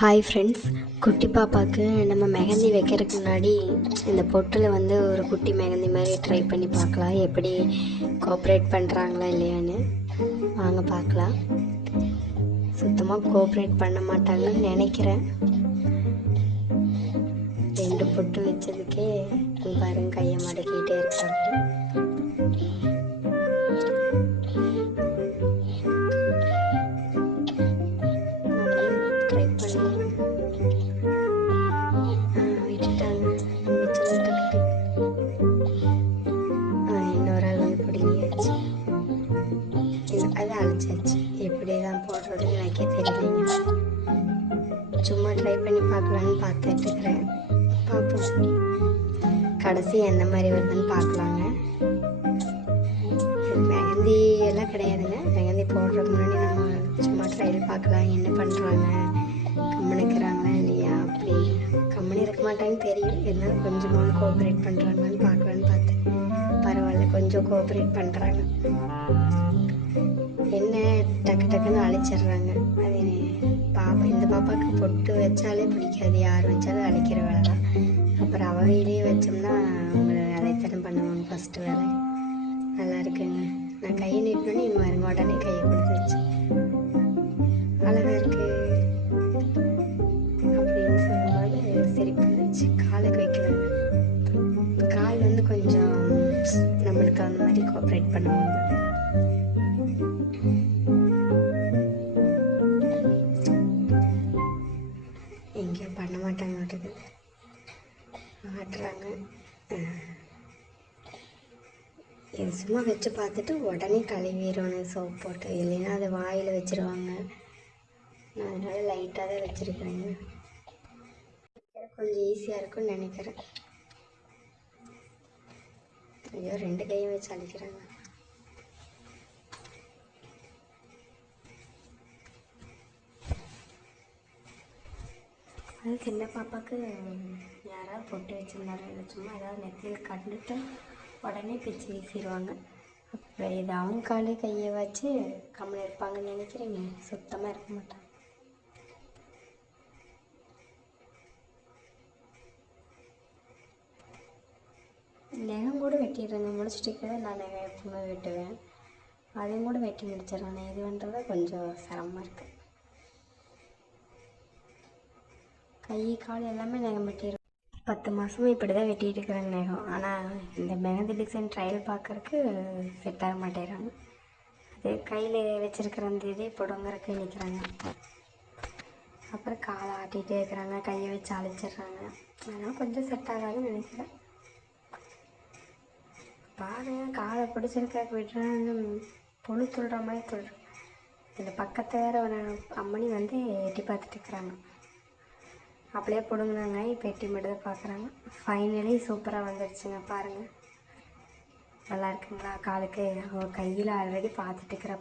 Hi friends, குட்டி பாப்பாவுக்கு நம்ம மெஹந்தி வைக்கிறதுக்கு முன்னாடி இந்த பொட்டில் ஒரு குட்டி மெஹந்தி மாதிரி ட்ரை பண்ணி பார்க்கலாம். எப்படி கோஆப்ரேட் பண்ணுறாங்களா இல்லையான்னு வாங்க பார்க்கலாம். சுத்தமாக கோஆப்ரேட் பண்ண மாட்டாங்கன்னு நினைக்கிறேன். 2 பொட்டு வச்சதுக்கே பாருங்க கையை மடக்கிட்டே இருக்காங்க. ட்ரை பண்ணி விட்டுட்டாங்க. இன்னொரு ஆள் பிடிங்கியாச்சு. அது அழைச்சாச்சு. எப்படி தான் போடுறது எனக்கே தெரியலைங்க. சும்மா ட்ரை பண்ணி பார்க்கலான்னு பார்த்துட்டு இருக்கிறேன். பார்ப்போம் கடைசி எந்த மாதிரி வருதுன்னு பார்க்கலாங்க. மெஹந்தி எல்லாம் கிடையாதுங்க. மெஹந்தி போடுறதுக்கு முன்னாடி நம்ம சும்மா ட்ரையல் பார்க்கலாம். என்ன பண்ணுறாங்க, கம்மனு இருக்கிறாங்களா இல்லையா, அப்படி கம்மனு இருக்க மாட்டாங்கன்னு தெரியும். இருந்தாலும் கொஞ்சமாக கோஆப்ரேட் பண்ணுறாங்கன்னு பார்க்கலான்னு பார்த்தேன். பரவாயில்ல, கொஞ்சம் கோஆப்ரேட் பண்ணுறாங்க. என்ன டக்கு டக்குன்னு அழைச்சிட்றாங்க. அது இந்த பாப்பாவுக்கு பொட்டு வச்சாலே பிடிக்காது. யார் வச்சாலும் அழைக்கிற வேலை தான். அப்புறம் அவகையிலேயே வச்சோம்னா அவங்கள வேலைத்தனம் பண்ணுவாங்க. ஃபஸ்ட்டு வேலை நல்லா இருக்குங்க. நான் கையை நீட்டோன்னே இன்னும் வருங்க, உடனே கையை கொடுத்துருச்சு. அழகாக இருக்கு அப்படின்னு சொல்லும்போது சிரிப்பு இருந்துச்சு. காலுக்கு வைக்கலாங்க. கால் கொஞ்சம் நம்மளுக்கு அந்த மாதிரி கோஆப்ரேட் பண்ணுவாங்க. எங்கேயும் பண்ண மாட்டாங்க, ஆட்டுறாங்க. இது சும்மா வச்சு பார்த்துட்டு உடனே கழுவிடணும் சோப் போட்டு, இல்லைன்னா அதை வாயில் வச்சுருவாங்க. நான் அதனால் லைட்டாக தான் வச்சுருக்கிறேங்க. கொஞ்சம் ஈஸியாக இருக்கும்னு நினைக்கிறேன். ஐயோ, 2 கையும் வச்சு அழிக்கிறாங்க. அது சின்ன பாப்பாவுக்கு யாராவது பொட்டு வச்சுருந்தாரு, இல்லை சும்மா ஏதாவது நெத்தியில் கண்டுட்டு உடனே பிச்சு வீசிடுவாங்க. அப்புறம் இது அவங்க காலே கையை வச்சு கம்மல் இருப்பாங்கன்னு நினைக்கிறீங்க? சுத்தமாக இருக்க மாட்டாங்க. நகம் கூட வெட்டிடுறேங்க. முடிச்சுட்டு நான் நகம் எப்பவுமே வெட்டுவேன். அதையும் கூட வெட்டி முடிச்சிடறேன். இது பண்ணுறத கொஞ்சம் சிரமமாக இருக்குது. கை கால் எல்லாமே நகம் வெட்டிடுறேன். 10 மாதமாக இப்படி தான் வெட்டிகிட்டு இருக்கிறாங்க நகம். ஆனால் இந்த மெஹந்தி டிசைன் ட்ரையல் பார்க்குறக்கு செட் ஆக மாட்டேறாங்க. அது கையில் வச்சுருக்கிற அந்த இதே பொடுங்கிறக்கு நிற்கிறாங்க. அப்புறம் காலை ஆட்டிகிட்டே இருக்கிறாங்க, கையை வச்சு அழைச்சிட்றாங்க. அதனால் கொஞ்சம் செட் ஆகாதுன்னு நினைக்கிறேன். பாருங்க, காலை பிடிச்சிருக்க விட்டுறாங்க. பொழு துள்ளுற மாதிரி துள்ளுறேன். இந்த பக்கத்தை வேறு ஒரு அம்மணி எட்டி பார்த்துட்டு இருக்கிறாங்க. அப்படியே பிடுங்கினாங்க. இப்போ எட்டி மட்டும் தான் பார்க்குறாங்க. ஃபைனலி சூப்பராக வந்துடுச்சுங்க. பாருங்கள், நல்லா இருக்குங்களா? காலுக்கு அவள் கையில் ஆல்ரெடி பார்த்துட்டு இருக்கிற